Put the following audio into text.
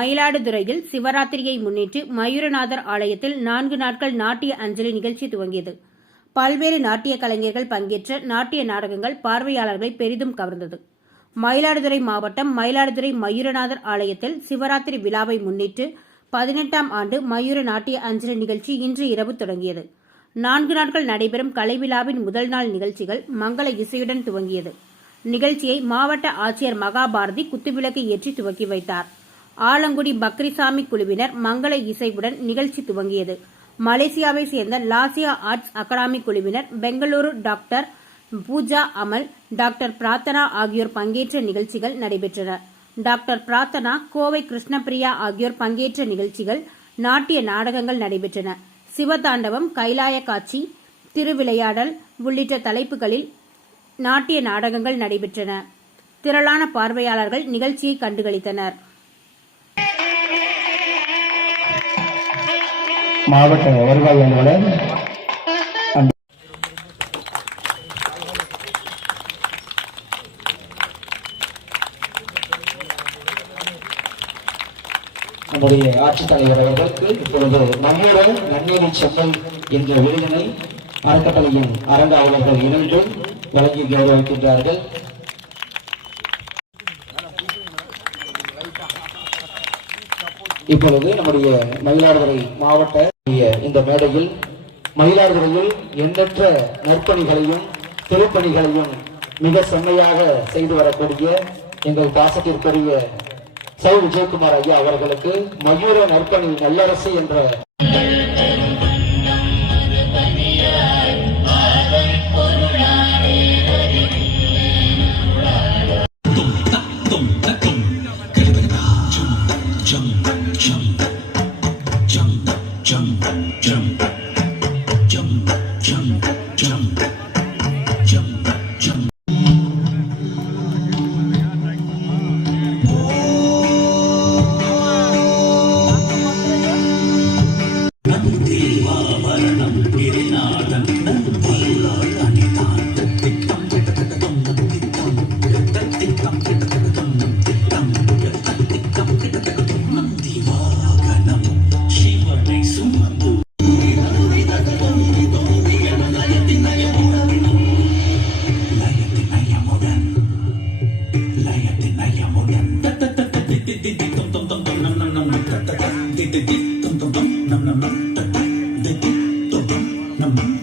மயிலாடுதுறையில் சிவராத்திரியை முன்னிட்டு மயூரநாதர் ஆலயத்தில் நான்கு நாட்கள் நாட்டிய அஞ்சலி நிகழ்ச்சி துவங்கியது. பல்வேறு நாட்டிய கலைஞர்கள் பங்கேற்ற நாட்டிய நாடகங்கள் பார்வையாளர்களை பெரிதும் கவர்ந்தது. மயிலாடுதுறை மாவட்டம் மயிலாடுதுறை மயூரநாதர் ஆலயத்தில் சிவராத்திரி விழாவை முன்னிட்டு பதினெட்டாம் ஆண்டு மயூர நாட்டிய அஞ்சலி நிகழ்ச்சி இன்று இரவு தொடங்கியது. நான்கு நாட்கள் நடைபெறும் கலை விழாவின் முதல் நாள் நிகழ்ச்சிகள் மங்கள இசையுடன் துவங்கியது. நிகழ்ச்சியை மாவட்ட ஆட்சியர் மகாபாரதி குத்துவிளக்கு ஏற்றி துவக்கி வைத்தார். ஆலங்குடி பக்ரிசாமி குழுவினர் மங்கள இசையுடன் நிகழ்ச்சி துவங்கியது. மலேசியாவை சேர்ந்த லாசியா ஆர்ட்ஸ் அகாடமி குழுவினர் பெங்களூரு டாக்டர் பூஜா அமல் டாக்டர் பிரார்த்தனா ஆகியோர் பங்கேற்ற நிகழ்ச்சிகள் நடைபெற்றன. டாக்டர் பிரார்த்தனா கோவை கிருஷ்ணபிரியா ஆகியோர் பங்கேற்ற நிகழ்ச்சிகள் நாட்டிய நாடகங்கள் நடைபெற்றன. சிவதாண்டவம் கைலாய காட்சி திருவிளையாடல் உள்ளிட்ட தலைப்புகளில் நாட்டிய நாடகங்கள் நடைபெற்றன. திரளான பார்வையாளர்கள் நிகழ்ச்சியை கண்டுகளித்தனர். மாவட்ட வருவாய் அலுவலர் நம்முடைய ஆட்சித்தலைவர் அவர்களுக்கு இப்பொழுது நம்மூர நன்னீரி செம்மை என்ற விருதினை அறக்கட்டளையின் அரங்காவலர்கள் இணைந்து வழங்கி கௌரவிக்கின்றார்கள். இப்பொழுது நம்முடைய மயிலாடுதுறை மாவட்ட இந்த மேடையில் மயிலாடுதுறையில் எண்ணற்ற நற்பணிகளையும் திருப்பணிகளையும் மிக செம்மையாக செய்து வரக்கூடிய எங்கள் பாசத்திற்குரிய சை விஜயகுமார் ஐயா அவர்களுக்கு மயூர நற்பணி நல்லரசு என்ற jump, jump. jump, jump, jump. மரணம் திருநாள் Mm-hmm.